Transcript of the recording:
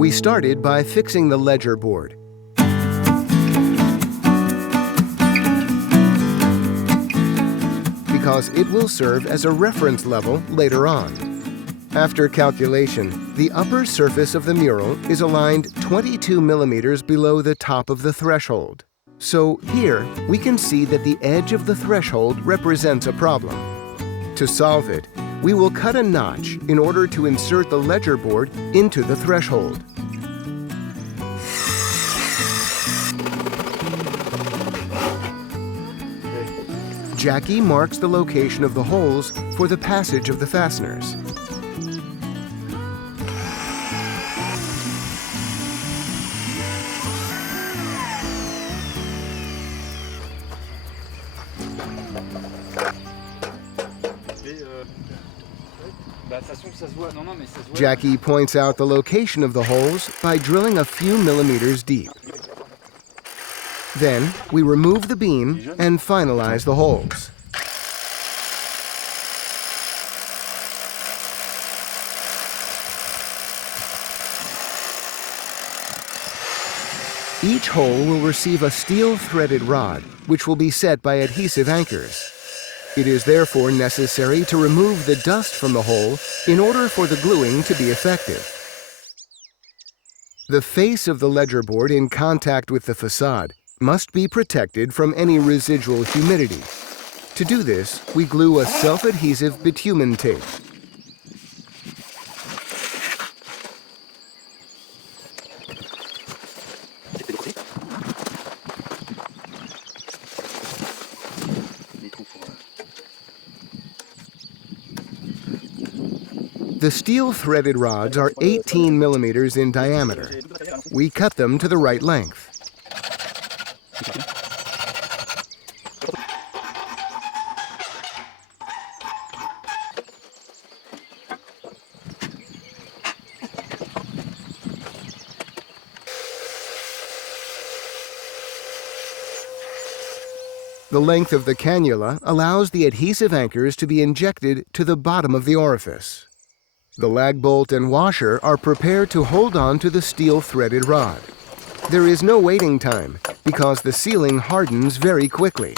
We started by fixing the ledger board. Because it will serve as a reference level later on. After calculation, the upper surface of the mural is aligned 22 millimeters below the top of the threshold. So here, we can see that the edge of the threshold represents a problem. To solve it, we will cut a notch in order to insert the ledger board into the threshold. Jacky marks the location of the holes for the passage of the fasteners. Jacky points out the location of the holes by drilling a few millimeters deep. Then, we remove the beam and finalize the holes. Each hole will receive a steel-threaded rod, which will be set by adhesive anchors. It is therefore necessary to remove the dust from the hole in order for the gluing to be effective. The face of the ledger board in contact with the facade must be protected from any residual humidity. To do this, we glue a self-adhesive bitumen tape. The steel-threaded rods are 18 millimeters in diameter. We cut them to the right length. The length of the cannula allows the adhesive anchors to be injected to the bottom of the orifice. The lag bolt and washer are prepared to hold on to the steel-threaded rod. There is no waiting time because the sealing hardens very quickly.